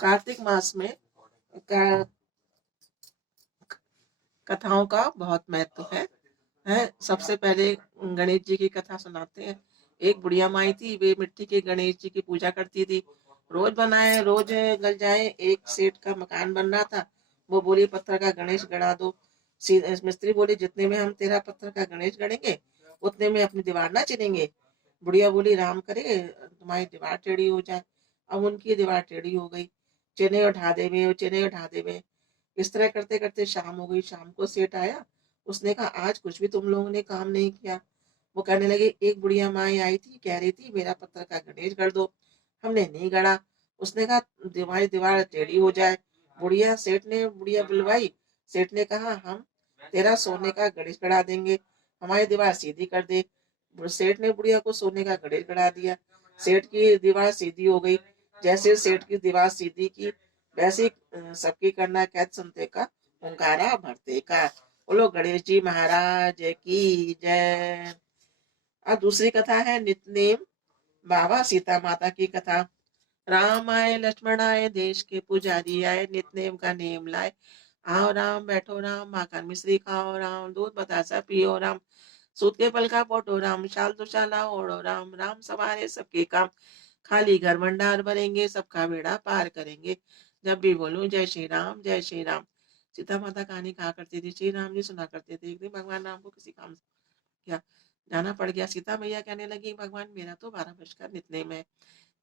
कार्तिक मास में का कथाओं का बहुत महत्व है। सबसे पहले गणेश जी की कथा सुनाते हैं। एक बुढ़िया माई थी, वे मिट्टी के गणेश जी की पूजा करती थी। रोज बनाए रोज गल जाए। एक सेठ का मकान बन रहा था। वो बोली पत्थर का गणेश गढ़ा दो। मिस्त्री बोले जितने में हम तेरा पत्थर का गणेश गढ़ेंगे उतने में अपनी दीवार ना चिनेंगे। बुढ़िया बोली राम करे तुम्हारी दीवार टेढ़ी हो जाए। अब उनकी दीवार टेढ़ी हो गई। चिने और ढादे में, चिने और ढादे में। इस तरह करते करते शाम हो गई। शाम को सेठ आया। उसने कहा आज कुछ भी तुम लोगों ने काम नहीं किया। वो कहने लगे एक बुढ़िया माई आई थी, कह रही थी मेरा पत्थर का गणेश गढ़ दो। हमने नहीं गढ़ा। उसने कहा तुम्हारी दीवार टेढ़ी हो जाए। बुढ़िया सेठ ने बुढ़िया बुलवाई। सेठ ने कहा हम तेरा सोने का गणेश गढ़ा देंगे, हमारी दीवार सीधी कर दे। सेठ ने बुढ़िया को सोने का गणेश गढ़ा दिया। सेठ की दीवार सीधी हो गई। जैसे सेठ की दीवार सीधी की वैसे सबकी करना कैद सुनते का हुंकारा भरते का। बोलो गणेश जी महाराज की जय। और दूसरी कथा है नितनेम बाबा सीता माता की कथा। राम आए लक्ष्मण आए देश के पुजारी आए, नितनेम का नेम लाए। आओ राम बैठो राम माखन मिश्री खाओ राम, दूध बतासा पियो राम, सूत के पल का पोटो राम, शाल तो शाला ओढ़ो राम, राम सवारे सबके काम, खाली घर भंडार भरेंगे सबका बेड़ा पार करेंगे। जब भी बोलूं जय श्री राम जय श्री राम। सीता माता कहानी कहा करती थी, श्री राम जी सुना करते थे। एक दिन भगवान राम को किसी काम से क्या जाना पड़ गया। सीता मैया कहने लगी भगवान मेरा तो 12 वर्ष का नितनेम है,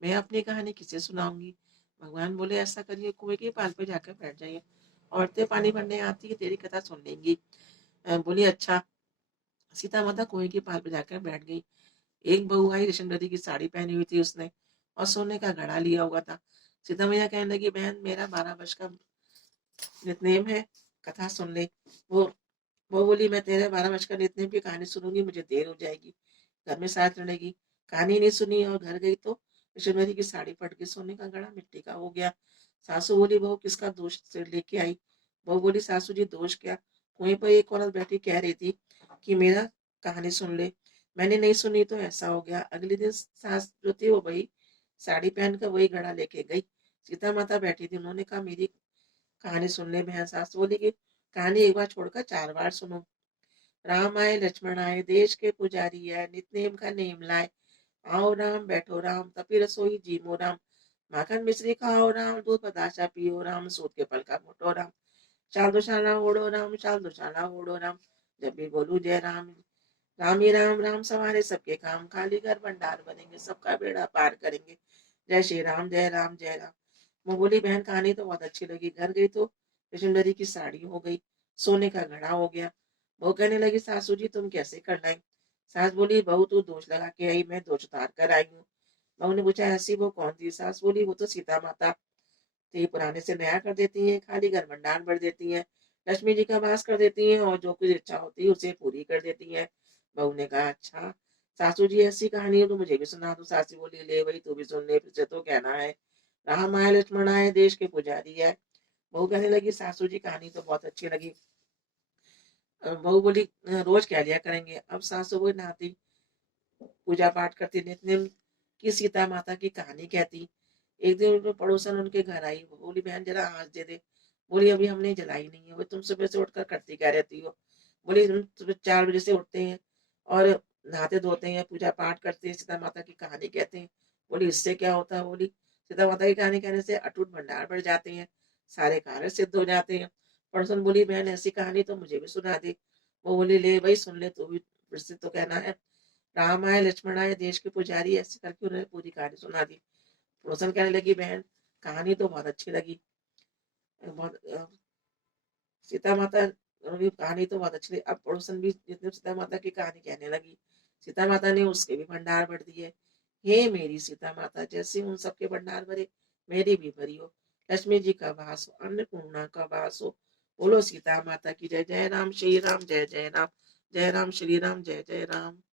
मैं अपनी कहानी किसे सुनाऊंगी। भगवान बोले ऐसा करिए कुएं के पाल पे जाकर बैठ जाइए, औरतें पानी भरने आती है तेरी कथा सुन लेंगी। बोली अच्छा। सीता माता कुएं के पाल पे जाकर बैठ गई। एक बहू आई, रेशम नदी की साड़ी पहनी हुई थी उसने, और सोने का घड़ा लिया हुआ था। सीता मैया कहने लगी बहन मेरा 12 वर्ष का नितनेम है, कथा सुन ले। वो बोली मैं तेरे 12 वर्ष का नितनेम की कहानी सुनूंगी, मुझे देर हो जाएगी, घर में साथ रहेगी। कहानी नहीं सुनी और घर गई तो ईश्वरी की साड़ी फट गई, सोने का घड़ा मिट्टी का हो गया। सासू बोली बहू किसका दोष से लेके आई। बहू बोली सासू जी दोष क्या, वहीं पर एक औरत बैठी कह रही थी कि मेरा कहानी सुन ले, मैंने नहीं सुनी तो ऐसा हो गया। अगले दिन सास जो थी वो वही साड़ी पहनकर वही घड़ा लेके गई। सीता माता बैठी थी, उन्होंने कहा मेरी कहानी सुन ले बहन। सास बोली कि कहानी एक बार छोड़कर 4 बार सुनो। राम आए लक्ष्मण आए देश के पुजारी आए, नितनेम का नेम लाए। आओ राम बैठो राम तपी रसोई जीमो राम, माखन मिश्री खाओ राम, दूध बताशा पियो राम, सूत के पल का मोटो राम, शाल दुशाला ओढ़ो राम, शाल दुशाला ओढ़ो राम। जब भी बोलू जय राम राम ही राम, राम सवारे सबके काम, खाली घर भंडार बनेंगे सबका बेड़ा पार करेंगे। जय श्री राम जय राम जय राम। मैं बोली बहन कहानी तो बहुत अच्छी लगी। घर गई तो लेजेंडरी की साड़ी हो गई, सोने का घड़ा हो गया। बहू कहने लगी सासू जी तुम कैसे कर लाई। सास बोली बहू तू दोष लगा के आई, मैं दोष उतार कर आई हूँ। बहू ने पूछा ऐसी वो कौन थी। सास बोली वो तो सीता माता थी, पुराने से नया कर देती है, खाली घर भंडार भर देती है, लक्ष्मी जी का वास कर देती है और जो कुछ इच्छा होती है उसे पूरी कर देती है। बहू ने कहा अच्छा सासू जी ऐसी कहानी है तो मुझे भी सुना दो। सासी बोली ले वही तू भी सुन ले, तुझे तो कहना है राम आए लक्ष्मण आए देश के पुजारी है। बहू कहने लगी सासू जी कहानी तो बहुत अच्छी लगी। बहू बोली रोज कह लिया करेंगे। अब सासू वो नहाती पूजा पाठ करती नित्य की सीता माता की कहानी कहती। एक दिन उनके पड़ोसन उनके घर आई, बोली बहन जरा आँच दे दे। बोली अभी हमने जलाई नहीं है। वो तुम सुबह से उठकर करती क्या रहती हो। बोली हम सुबह 4 बजे से उठते हैं और नहाते धोते हैं, पूजा पाठ करते हैं, सीता माता की कहानी कहते हैं। बोली इससे क्या होता है। बोली सीता माता की कहानी कहने से अटूट भंडार बढ़ जाते हैं, सारे कार्य सिद्ध हो जाते हैं। पड़ोसन बोली बहन ऐसी कहानी तो मुझे भी सुना दे। वो बोली ले भाई सुन ले तू भी, फिर से तो कहना है। राम आए लक्ष्मण आए देश के पुजारी, ऐसे करके उन्होंने पूरी कहानी सुना दी। रोशन कहने लगी बहन कहानी तो बहुत अच्छी लगी, बहुत सीता माता की कहानी तो बहुत अच्छी लगी। अब पड़ोसन भी जितने सीता माता की कहानी कहने लगी, सीता माता ने उसके भी भंडार भर दिए। हे मेरी सीता माता जैसे उन सबके भंडार भरे मेरी भी भरी हो, लक्ष्मी जी का वास हो, अन्नपूर्णा का वास हो। बोलो सीता माता की जय। जय राम श्री राम जय जय राम, जय राम श्री राम जय जय राम।